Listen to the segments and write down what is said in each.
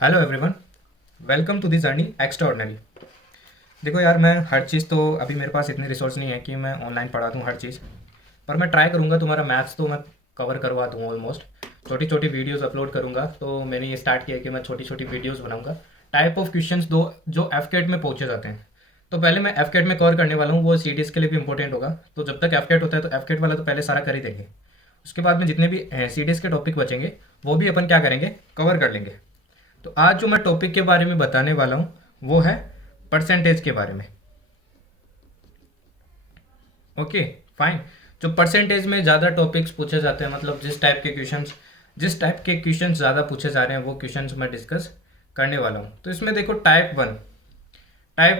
Hello everyone, welcome to the journey extraordinary. देखो यार, मैं हर चीज़ तो अभी मेरे पास इतनी रिसोर्स नहीं है कि मैं ऑनलाइन पढ़ा दूँ हर चीज़। पर मैं ट्राई करूँगा, तुम्हारा मैथ्स तो मैं कवर करवा दूँ ऑलमोस्ट। छोटी छोटी वीडियोस अपलोड करूँगा। तो मैंने ये स्टार्ट किया कि मैं छोटी छोटी वीडियोस बनाऊँगा। टाइप ऑफ क्वेश्चंस दो जो एफकेट में पूछे जाते हैं। तो पहले मैं एफकेट में कवर करने वाला हूँ, वो सीडीएस के लिए भी इंपॉर्टेंट होगा। तो जब तक एफकेट होता है तो एफकेट वाला तो पहले सारा कर ही देंगे। उसके बाद में जितने भी सीडीएस के टॉपिक बचेंगे वो भी अपन क्या करेंगे, कवर कर लेंगे। तो आज जो मैं टॉपिक के बारे में बताने वाला हूँ वो है परसेंटेज के बारे में। Okay, fine. जो परसेंटेज में ज़्यादा टॉपिक्स पूछे जाते हैं, मतलब जिस टाइप के क्वेश्चंस ज़्यादा पूछे जा रहे हैं वो क्वेश्चंस मैं डिस्कस करने वाला हूँ। तो इसमें देखो, टाइप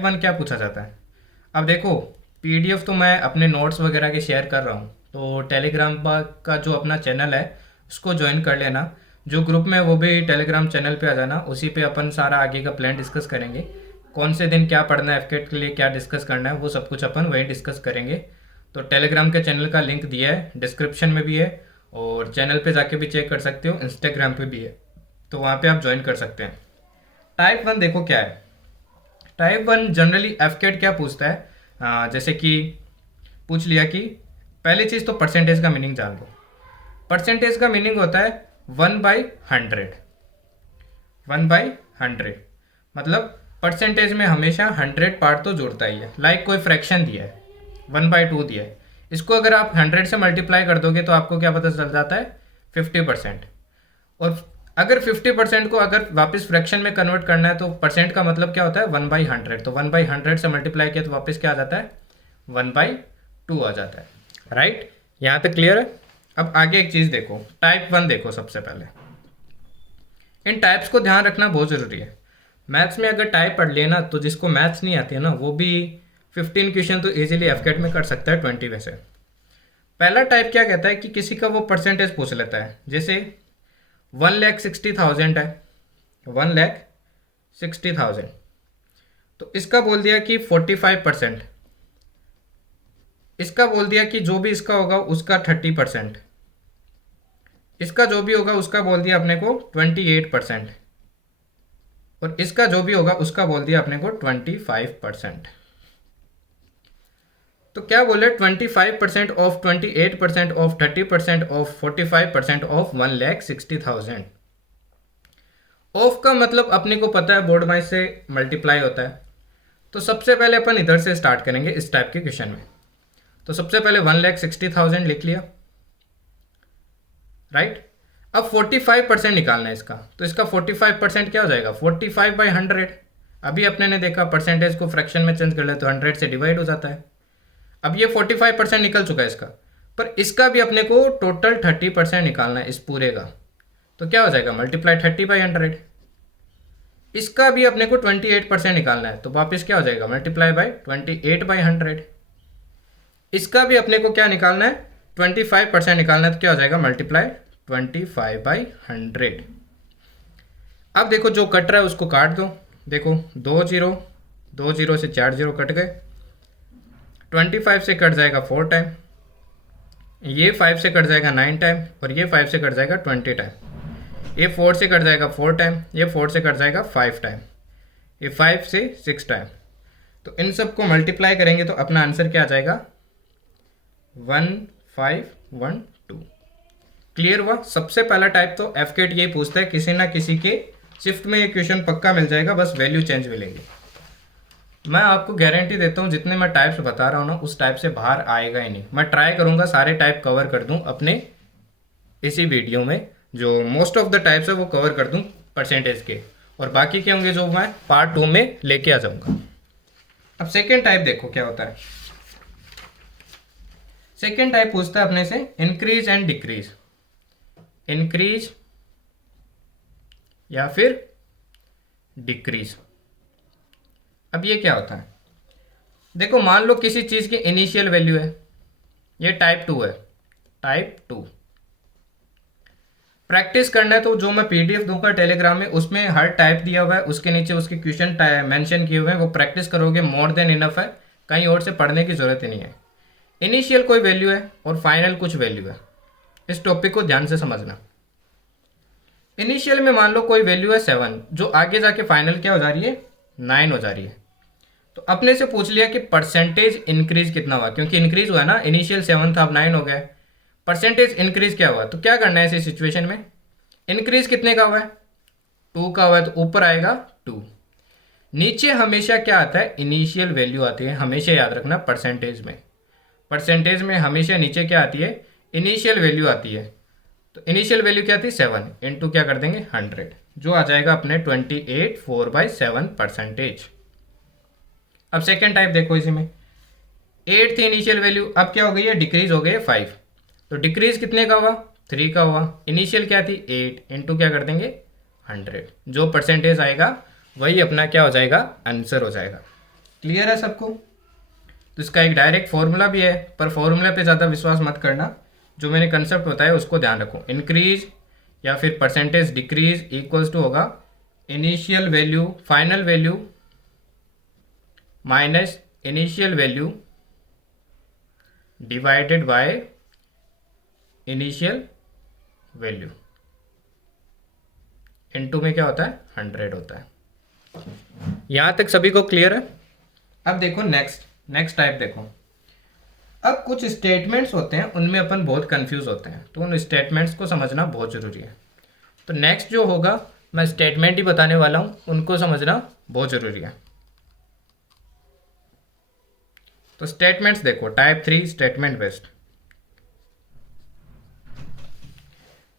वन क्या पूछा जाता है। अब देखो, पीडीएफ तो मैं अपने नोट्स वगैरह के शेयर कर रहा हूँ। तो टेलीग्राम का जो अपना चैनल है उसको ज्वाइन कर लेना। जो ग्रुप में है वो भी टेलीग्राम चैनल पे आ जाना। उसी पे अपन सारा आगे का प्लान डिस्कस करेंगे। कौन से दिन क्या पढ़ना है, एफकेट के लिए क्या डिस्कस करना है, वो सब कुछ अपन वहीं डिस्कस करेंगे। तो टेलीग्राम के चैनल का लिंक दिया है, डिस्क्रिप्शन में भी है। और चैनल पे जाके भी चेक कर सकते हो, इंस्टाग्राम पे भी है। तो वहाँ पे आप ज्वाइन कर सकते हैं। टाइप वन देखो क्या है। टाइप वन जनरली एफकेट क्या पूछता है, जैसे कि पूछ लिया कि पहली चीज़ तो परसेंटेज का मीनिंग जान लो। परसेंटेज का मीनिंग होता है 1/100। 1/100 मतलब परसेंटेज में हमेशा 100 पार्ट तो जुड़ता ही है। लाइक कोई फ्रैक्शन दिया है, 1/2 दिया है, इसको अगर आप 100 से मल्टीप्लाई कर दोगे तो आपको क्या पता चल जाता है, 50%। और अगर 50% को अगर वापस फ्रैक्शन में कन्वर्ट करना है तो परसेंट का मतलब क्या होता है, 1/100। तो 1/100 से मल्टीप्लाई किया तो वापस क्या आ जाता है, 1/2 आ जाता है। राइट, यहाँ तक क्लियर है। अब आगे एक चीज़ देखो, टाइप वन देखो। सबसे पहले इन टाइप्स को ध्यान रखना बहुत ज़रूरी है। मैथ्स में अगर टाइप पढ़ लेना तो जिसको मैथ्स नहीं आती है ना, वो भी 15 क्वेश्चन तो इजीली एफकेट में कर सकता है 20 में से। पहला टाइप क्या कहता है कि किसी का वो परसेंटेज पूछ लेता है। जैसे 1,60,000 है, 1,60,000। तो इसका बोल दिया कि 45%। इसका बोल दिया कि जो भी इसका होगा उसका 30%। इसका जो भी होगा उसका बोल दिया अपने को 28%। और इसका जो भी होगा उसका बोल दिया अपने को 25%। तो क्या बोले, 25% of 28% of 30% of 45% of 1,60,000। Of का मतलब अपने को पता है, बोर्ड वाइज से मल्टीप्लाई होता है। तो सबसे पहले अपन इधर से स्टार्ट करेंगे इस टाइप के क्वेश्चन में। तो सबसे पहले 1,60,000 लिख लिया। राइट, अब 45% निकालना है इसका। तो इसका 45% क्या हो जाएगा, 45/100। अभी अपने ने देखा परसेंटेज को फ्रैक्शन में चेंज कर ले तो 100 से डिवाइड हो जाता है। अब ये 45% निकल चुका है इसका, पर इसका भी अपने को टोटल 30% निकालना है इस पूरे का। तो क्या हो जाएगा, मल्टीप्लाई 30/100। इसका भी अपने को 28% निकालना है, तो वापस क्या हो जाएगा, मल्टीप्लाई बाय 28/100। इसका भी अपने को क्या निकालना है, 25% निकालना है, तो क्या हो जाएगा, मल्टीप्लाई 25/100। अब देखो जो कट रहा है उसको काट दो। देखो 2 0 से 4 0 कट गए। 25 से कट जाएगा 4 टाइम, ये 5 से कट जाएगा 9 टाइम, और ये 5 से कट जाएगा 20 टाइम। ये 4 से कट जाएगा 4 टाइम, ये 4 से कट जाएगा 5 टाइम, ये 5 से 6 टाइम। तो इन सब को मल्टीप्लाई करेंगे तो अपना आंसर क्या आ जाएगा, 1512। क्लियर हुआ। सबसे पहला टाइप तो एफकेट यही पूछता है, किसी ना किसी के शिफ्ट में ये क्वेश्चन पक्का मिल जाएगा, बस वैल्यू चेंज मिलेगी। मैं आपको गारंटी देता हूँ जितने मैं टाइप्स बता रहा हूँ ना, उस टाइप से बाहर आएगा ही नहीं। मैं ट्राई करूँगा सारे टाइप कवर कर दूँ अपने इसी वीडियो में। जो मोस्ट ऑफ द टाइप्स है वो कवर कर दूँ परसेंटेज के, और बाकी के होंगे जो मैं पार्ट 2 में लेके आ जाऊँगा। अब सेकेंड टाइप देखो क्या होता है। सेकेंड टाइप पूछता है अपने से इंक्रीज एंड डिक्रीज। इंक्रीज या फिर डिक्रीज। अब ये क्या होता है, देखो मान लो किसी चीज़ की इनिशियल वैल्यू है, ये टाइप 2 है। टाइप 2 प्रैक्टिस करना है तो जो मैं पीडीएफ दूंगा टेलीग्राम में, उसमें हर टाइप दिया हुआ है, उसके नीचे उसके क्वेश्चन मेंशन किए हुए हैं। वो प्रैक्टिस करोगे मोर देन इनफ है, कहीं और से पढ़ने की ज़रूरत ही नहीं है। इनिशियल कोई वैल्यू है और फाइनल कुछ वैल्यू है। इस टॉपिक को ध्यान से समझना। इनिशियल में मान लो कोई वैल्यू है 7, जो आगे जाके फाइनल क्या हो जा रही है, 9 हो जा रही है। तो अपने से पूछ लिया कि परसेंटेज इंक्रीज कितना हुआ, क्योंकि इंक्रीज हुआ ना, इनिशियल 7 था अब 9 हो गया। परसेंटेज इंक्रीज क्या हुआ, तो क्या करना है ऐसी सिचुएशन में, इंक्रीज कितने का हुआ है, 2 का हुआ है, तो ऊपर आएगा 2। नीचे हमेशा क्या आता है, इनिशियल वैल्यू आती है, हमेशा याद रखना परसेंटेज में। परसेंटेज में हमेशा नीचे क्या आती है, इनिशियल वैल्यू आती है। तो इनिशियल वैल्यू क्या थी 7, इंटू क्या कर देंगे 100, जो आ जाएगा अपने 28 4/7 परसेंटेज। अब सेकेंड टाइप देखो, इसी में 8 थी इनिशियल वैल्यू, अब क्या हो गई है, डिक्रीज हो गई है 5। तो डिक्रीज कितने का हुआ, 3 का हुआ। इनिशियल क्या थी 8, इंटू क्या कर देंगे 100, जो परसेंटेज आएगा वही अपना क्या हो जाएगा, आंसर हो जाएगा। क्लियर है सबको। तो इसका एक डायरेक्ट फॉर्मूला भी है, पर फॉर्मूला पे ज़्यादा विश्वास मत करना, जो मैंने कंसेप्ट बताया उसको ध्यान रखो। इंक्रीज या फिर परसेंटेज डिक्रीज इक्वल्स टू होगा initial value final value minus initial value divided by initial value, into में क्या होता है 100 होता है। यहां तक सभी को क्लियर है। अब देखो नेक्स्ट टाइप देखो। अब कुछ स्टेटमेंट्स होते हैं उनमें अपन बहुत कंफ्यूज होते हैं, तो उन स्टेटमेंट्स को समझना बहुत ज़रूरी है। तो नेक्स्ट जो होगा मैं स्टेटमेंट ही बताने वाला हूं, उनको समझना बहुत ज़रूरी है। तो स्टेटमेंट्स देखो, टाइप 3 स्टेटमेंट बेस्ड।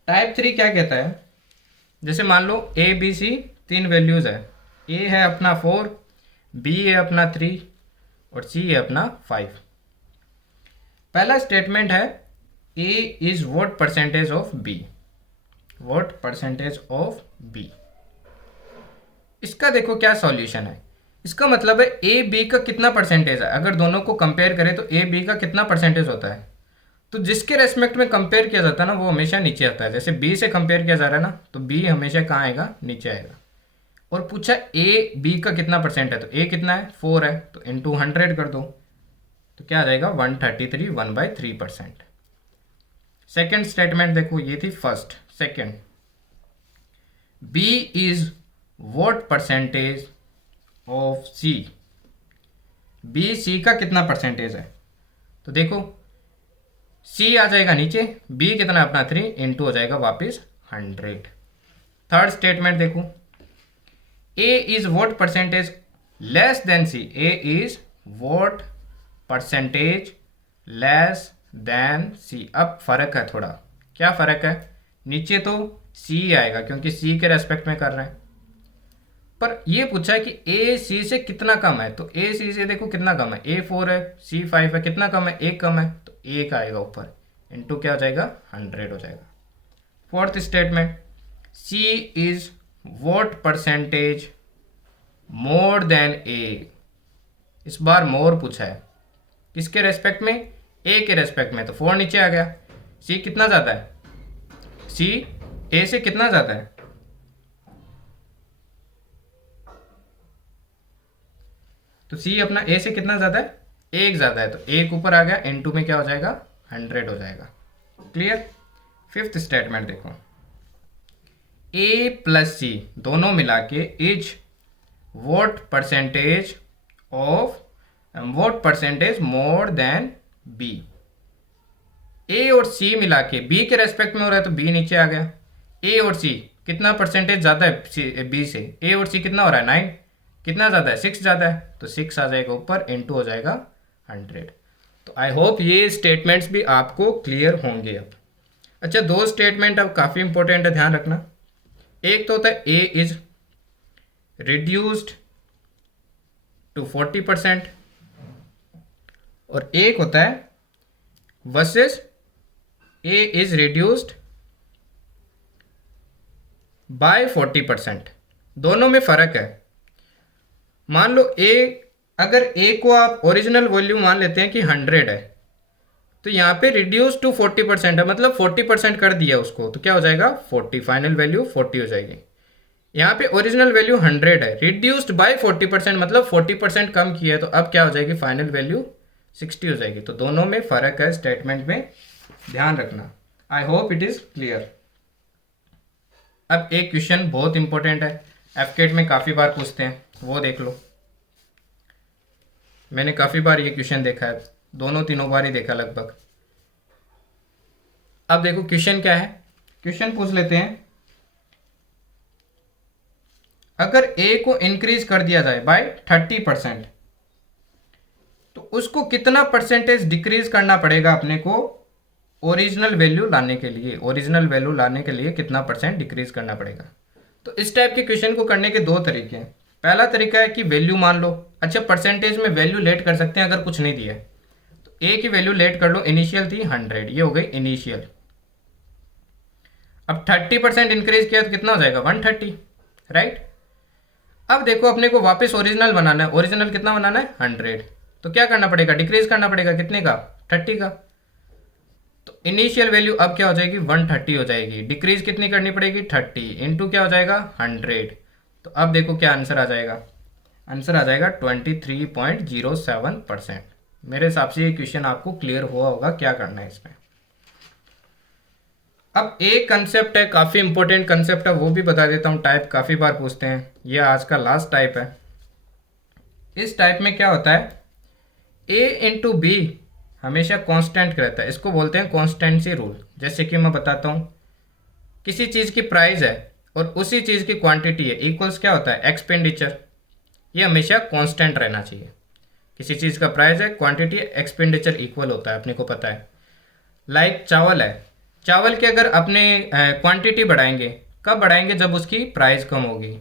टाइप 3 क्या कहता है, जैसे मान लो ए बी सी 3 वैल्यूज़ है, ए है अपना 4, बी है अपना 3 और सी है अपना 5। पहला स्टेटमेंट है A is what percentage of B, what percentage of B. इसका देखो क्या सॉल्यूशन है, इसका मतलब है ए बी का कितना परसेंटेज है। अगर दोनों को कंपेयर करें तो ए बी का कितना परसेंटेज होता है, तो जिसके रेस्पेक्ट में कंपेयर किया जाता है ना वो हमेशा नीचे आता है। जैसे बी से कंपेयर किया जा रहा है ना, तो बी हमेशा कहाँ आएगा, नीचे आएगा। और पूछा ए बी का कितना परसेंट है, तो ए कितना है 4 है, तो इंटू 100 कर दो, तो क्या आ जाएगा 133 1/3%। सेकेंड स्टेटमेंट देखो, ये थी first. Second, B is what percentage of C, B C का कितना परसेंटेज है, तो देखो सी आ जाएगा नीचे, बी कितना अपना 3 इंटू हो जाएगा वापस 100। थर्ड स्टेटमेंट देखो, A is what percentage less than C, A is what percentage less than C. अब फर्क है थोड़ा, क्या फर्क है, नीचे तो सी आएगा क्योंकि सी के रेस्पेक्ट में कर रहे हैं, पर ये पूछा है कि ए सी से कितना कम है, तो ए सी से देखो कितना कम है, ए 4 है सी 5 है, कितना कम है, एक कम है, तो एक आएगा ऊपर, इंटू क्या हो जाएगा 100 हो जाएगा। Fourth statement, C is what percentage more than A, इस बार मोर पूछा है, किसके रेस्पेक्ट में, ए के रेस्पेक्ट में, तो 4 नीचे आ गया। सी कितना ज़्यादा है, सी ए से कितना ज़्यादा है, तो सी अपना ए से कितना ज़्यादा है, एक ज़्यादा है, तो एक ऊपर आ गया, इनटू में क्या हो जाएगा 100 हो जाएगा। क्लियर। फिफ्थ स्टेटमेंट देखो, ए प्लस सी दोनों मिला के is what percentage of what percentage more than B. A और सी मिला के बी के रेस्पेक्ट में हो रहा है तो बी नीचे आ गया। ए और सी कितना परसेंटेज ज़्यादा है बी से, ए और सी कितना हो रहा है 9, कितना ज़्यादा है 6 ज़्यादा है, तो 6 आ जाएगा ऊपर, इनटू हो जाएगा 100। तो आई होप ये स्टेटमेंट्स भी आपको क्लियर होंगे अब। अच्छा, 2 स्टेटमेंट अब काफ़ी इंपॉर्टेंट है, ध्यान रखना। एक तो होता है ए इज रिड्यूस्ड टू 40% और एक होता है versus A is reduced by 40%। दोनों में फ़र्क है। मान लो ए, अगर ए को आप ओरिजिनल वॉल्यूम मान लेते हैं कि 100 है, तो यहाँ पे रिड्यूस टू 40% है, मतलब 40% कर दिया उसको, तो क्या हो जाएगा 40, फाइनल वैल्यू 40 हो जाएगी। यहाँ पे ओरिजिनल वैल्यू 100 है, रिड्यूस्ड बाय 40% मतलब 40% कम किया है, तो अब क्या हो जाएगी फाइनल वैल्यू 60 हो जाएगी। तो दोनों में फ़र्क है स्टेटमेंट में, ध्यान रखना। I hope it is clear. अब एक क्वेश्चन बहुत इंपॉर्टेंट है, एफकेट में काफ़ी बार पूछते हैं, वो देख लो। मैंने काफ़ी बार ये क्वेश्चन देखा है, दोनों तीनों बार ही देखा लगभग। अब देखो क्वेश्चन क्या है, क्वेश्चन पूछ लेते हैं, अगर ए को इंक्रीज कर दिया जाए बाय 30%, तो उसको कितना परसेंटेज डिक्रीज करना पड़ेगा अपने को ओरिजिनल वैल्यू लाने के लिए? ओरिजिनल वैल्यू लाने के लिए कितना परसेंट डिक्रीज करना पड़ेगा? तो इस टाइप के क्वेश्चन को करने के दो तरीके हैं। पहला तरीका है कि वैल्यू मान लो, अच्छा परसेंटेज में वैल्यू लेट कर सकते हैं अगर कुछ नहीं दिया है, तो ए की वैल्यू लेट कर लो, इनिशियल थी 100, ये हो गई इनिशियल। अब 30% इंक्रीज किया तो कितना हो जाएगा? 130, राइट। अब देखो अपने को वापस ओरिजिनल बनाना है, ओरिजिनल कितना बनाना है? 100, तो क्या करना पड़ेगा? डिक्रीज करना पड़ेगा, कितने का? 30 का। तो इनिशियल वैल्यू अब क्या हो जाएगी? 130 हो जाएगी। डिक्रीज कितनी करनी पड़ेगी? 30 इंटू क्या हो जाएगा? 100। तो अब देखो क्या आंसर आ जाएगा, आंसर आ जाएगा 23.07%। मेरे हिसाब से ये क्वेश्चन आपको क्लियर हुआ होगा क्या करना है इसमें। अब एक कंसेप्ट है, काफ़ी इंपॉर्टेंट कंसेप्ट है, वो भी बता देता हूँ। टाइप काफ़ी बार पूछते हैं, ये आज का लास्ट टाइप है। इस टाइप में क्या होता है, ए इंटू बी हमेशा कांस्टेंट रहता है, इसको बोलते हैं कांस्टेंसी रूल। जैसे कि मैं बताता हूँ, किसी चीज़ की प्राइस है और उसी चीज़ की क्वांटिटी है, इक्वल्स क्या होता है? एक्सपेंडिचर। ये हमेशा कांस्टेंट रहना चाहिए। किसी चीज़ का प्राइस है, क्वांटिटी, एक्सपेंडिचर इक्वल होता है, अपने को पता है। लाइक चावल है, चावल के अगर अपने क्वांटिटी बढ़ाएंगे, कब बढ़ाएंगे? जब उसकी प्राइस कम होगी।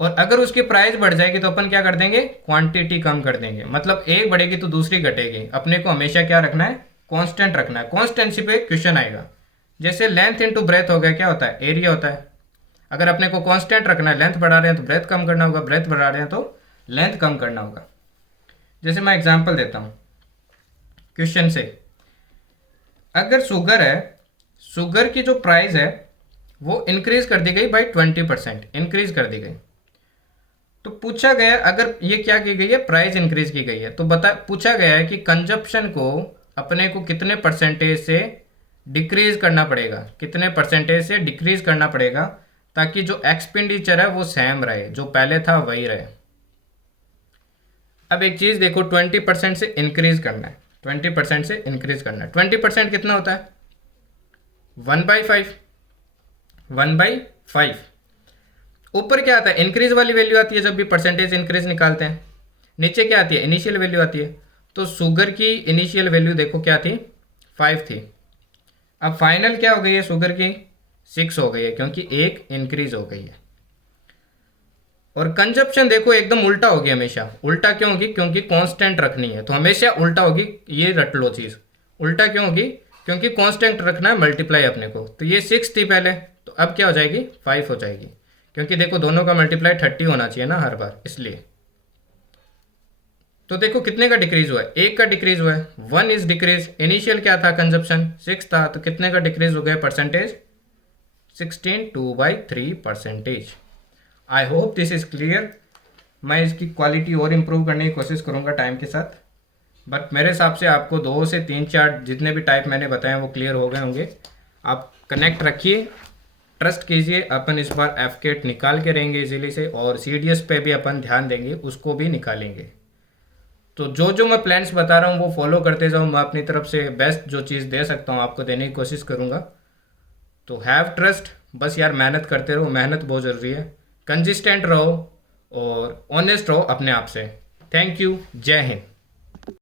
और अगर उसकी प्राइस बढ़ जाएगी तो अपन क्या कर देंगे? क्वांटिटी कम कर देंगे। मतलब एक बढ़ेगी तो दूसरी घटेगी। अपने को हमेशा क्या रखना है? कांस्टेंट रखना है। कांस्टेंसी पे क्वेश्चन आएगा। जैसे लेंथ इंटू ब्रेथ हो गया, क्या होता है? एरिया होता है। अगर अपने को कांस्टेंट रखना है, लेंथ बढ़ा रहे हैं तो ब्रेथ कम करना होगा, ब्रेथ बढ़ा रहे हैं तो लेंथ कम करना होगा। जैसे मैं एग्जाम्पल देता हूँ क्वेश्चन से, अगर शुगर है, शुगर की जो प्राइस है वो इंक्रीज कर दी गई बाई 20%, इंक्रीज कर दी गई। तो पूछा गया, अगर ये क्या की गई है? प्राइस इंक्रीज की गई है, तो पूछा गया है कि कंजप्शन को अपने को कितने परसेंटेज से डिक्रीज करना पड़ेगा, कितने परसेंटेज से डिक्रीज करना पड़ेगा, ताकि जो एक्सपेंडिचर है वो सेम रहे, जो पहले था वही रहे। अब एक चीज़ देखो, 20% से इंक्रीज करना है, 20% से इंक्रीज करना है। 20% कितना होता है? 1/5, 1/5। ऊपर क्या आता है? इंक्रीज वाली वैल्यू आती है जब भी परसेंटेज इंक्रीज निकालते हैं। नीचे क्या आती है? इनिशियल वैल्यू आती है। तो शुगर की इनिशियल वैल्यू देखो क्या थी? 5 थी। अब फाइनल क्या हो गई है? शुगर की 6 हो गई है, क्योंकि एक इंक्रीज हो गई है। और कंजप्शन देखो एकदम उल्टा होगी हमेशा। उल्टा क्यों होगी? क्योंकि कांस्टेंट रखनी है, तो हमेशा उल्टा होगी। ये रट लो चीज़, उल्टा क्यों होगी? क्योंकि कांस्टेंट रखना है, मल्टीप्लाई अपने को। तो ये 6 थी पहले, तो अब क्या हो जाएगी? 5 हो जाएगी, क्योंकि देखो दोनों का मल्टीप्लाई 30 होना चाहिए ना हर बार, इसलिए। तो देखो कितने का डिक्रीज हुआ है? एक का डिक्रीज हुआ है, 1 इज डिक्रीज। इनिशियल क्या था? कंजप्शन 6 था, तो कितने का डिक्रीज हो गया percentage? 16, 2/3%। I hope this is clear. मैं इसकी क्वालिटी और इम्प्रूव करने की कोशिश करूँगा टाइम के साथ, बट मेरे हिसाब से आपको 2 से 3 4 जितने भी टाइप मैंने बताए वो क्लियर हो गए होंगे। आप कनेक्ट रखिए, ट्रस्ट कीजिए, अपन इस बार एफकेट निकाल के रहेंगे इजीली से, और सीडीएस पे भी अपन ध्यान देंगे, उसको भी निकालेंगे। तो जो जो मैं प्लान्स बता रहा हूँ वो फॉलो करते जाओ। मैं अपनी तरफ से बेस्ट जो चीज़ दे सकता हूँ आपको देने की कोशिश करूँगा। तो हैव ट्रस्ट, बस यार मेहनत करते रहो, मेहनत बहुत ज़रूरी है। कंसिस्टेंट रहो और ऑनेस्ट रहो अपने आप से। थैंक यू, जय हिंद।